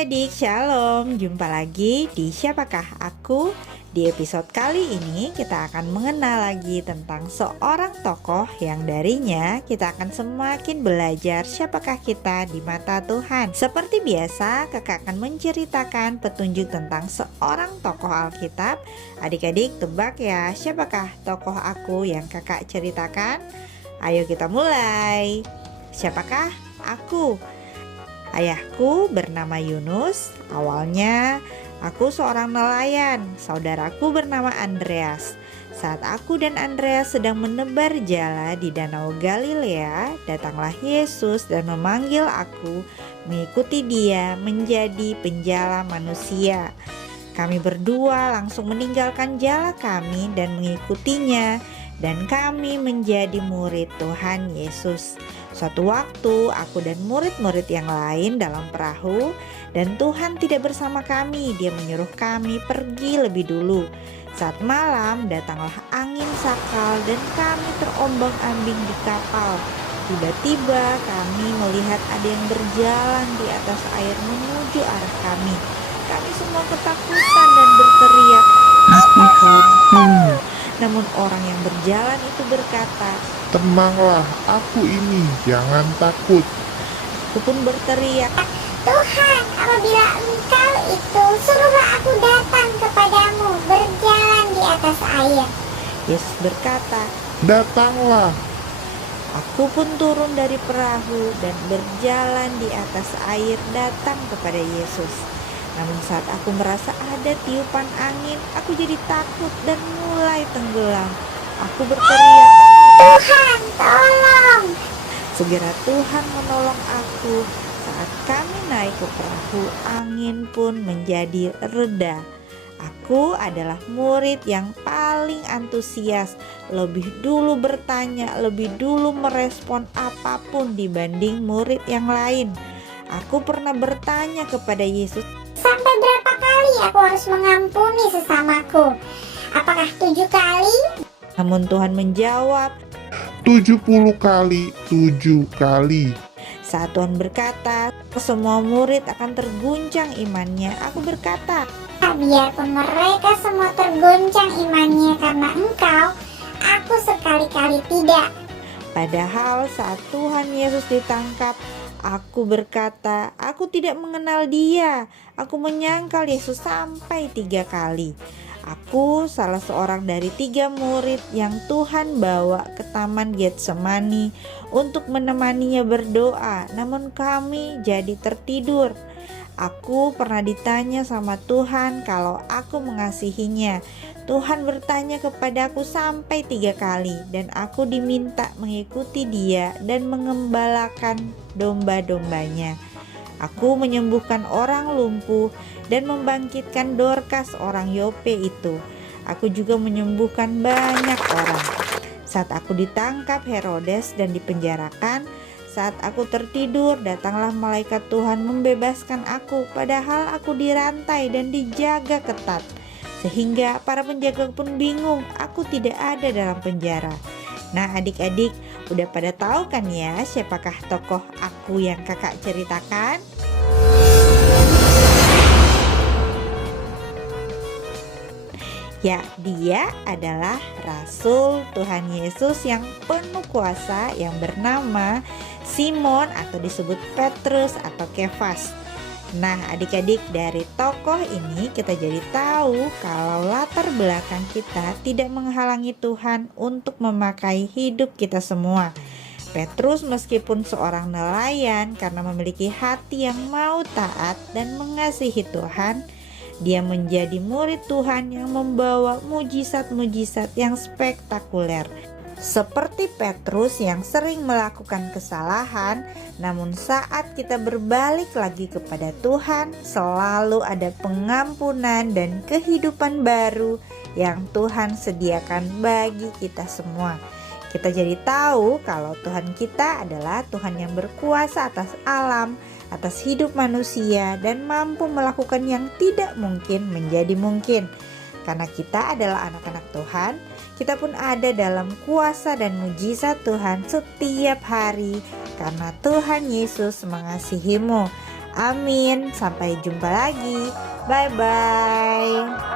adik-adik, shalom. Jumpa lagi di Siapakah Aku? Di episode kali ini kita akan mengenal lagi tentang seorang tokoh yang darinya kita akan semakin belajar siapakah kita di mata Tuhan. Seperti biasa, kakak akan menceritakan petunjuk tentang seorang tokoh Alkitab. Adik-adik tebak ya, siapakah tokoh aku yang kakak ceritakan? Ayo kita mulai. Siapakah aku? Ayahku bernama Yunus. Awalnya aku seorang nelayan. Saudaraku bernama Andreas. Saat aku dan Andreas sedang menebar jala di Danau Galilea, datanglah Yesus dan memanggil aku mengikuti Dia menjadi penjala manusia. Kami berdua langsung meninggalkan jala kami dan mengikutinya, dan kami menjadi murid Tuhan Yesus. Suatu waktu aku dan murid-murid yang lain dalam perahu, dan Tuhan tidak bersama kami. Dia menyuruh kami pergi lebih dulu. Saat malam datanglah angin sakal dan kami terombang-ambing di kapal. Tiba-tiba kami melihat ada yang berjalan di atas air menuju arah kami. Kami semua ketakutan dan berteriak, Aku hantu. namun orang yang berjalan itu berkata, Tenanglah, aku ini, jangan takut. aku pun berteriak, Tuhan, apabila Engkau itu, suruhlah aku datang kepadamu berjalan di atas air. Yesus berkata, Datanglah. aku pun turun dari perahu dan berjalan di atas air datang kepada Yesus. Namun saat aku merasa ada tiupan angin, aku jadi takut dan mulai tenggelam. Aku berteriak, Tuhan, tolong. segera Tuhan menolong aku. Saat kami naik ke perahu, angin pun menjadi reda. Aku adalah murid yang paling antusias, lebih dulu bertanya, lebih dulu merespon apapun dibanding murid yang lain. Aku pernah bertanya kepada Yesus, Sampai berapa kali aku harus mengampuni sesamaku? Apakah 7 kali? namun Tuhan menjawab. 70 kali, 7 kali. Saat Tuhan berkata, semua murid akan terguncang imannya, aku berkata, Biarpun mereka semua tergoncang imannya karena Engkau, aku sekali-kali tidak. padahal saat Tuhan Yesus ditangkap, aku berkata, aku tidak mengenal Dia. Aku menyangkal Yesus sampai 3 kali. Aku salah seorang dari 3 murid yang Tuhan bawa ke Taman Getsemani untuk menemaninya berdoa, namun kami jadi tertidur. Aku pernah ditanya sama Tuhan kalau aku mengasihinya. Tuhan bertanya kepadaku sampai 3 kali, dan aku diminta mengikuti Dia dan mengembalakan domba-dombanya. Aku menyembuhkan orang lumpuh dan membangkitkan Dorcas orang Yope itu. Aku juga menyembuhkan banyak orang. Saat aku ditangkap Herodes dan dipenjarakan, saat aku tertidur, datanglah malaikat Tuhan membebaskan aku, padahal aku dirantai dan dijaga ketat. Sehingga para penjaga pun bingung, aku tidak ada dalam penjara. Nah adik-adik, udah pada tahu kan ya siapakah tokoh aku yang kakak ceritakan? Ya, dia adalah Rasul Tuhan Yesus yang penuh kuasa yang bernama Simon atau disebut Petrus atau Kefas. Nah adik-adik, dari tokoh ini kita jadi tahu kalau latar belakang kita tidak menghalangi Tuhan untuk memakai hidup kita semua. Petrus meskipun seorang nelayan, karena memiliki hati yang mau taat dan mengasihi Tuhan, dia menjadi murid Tuhan yang membawa mujizat-mujizat yang spektakuler. Seperti Petrus yang sering melakukan kesalahan, namun saat kita berbalik lagi kepada Tuhan, selalu ada pengampunan dan kehidupan baru yang Tuhan sediakan bagi kita semua. Kita jadi tahu kalau Tuhan kita adalah Tuhan yang berkuasa atas alam, atas hidup manusia, dan mampu melakukan yang tidak mungkin menjadi mungkin. Karena kita adalah anak-anak Tuhan, kita pun ada dalam kuasa dan mujizat Tuhan setiap hari. Karena Tuhan Yesus mengasihimu. Amin. Sampai jumpa lagi. Bye bye.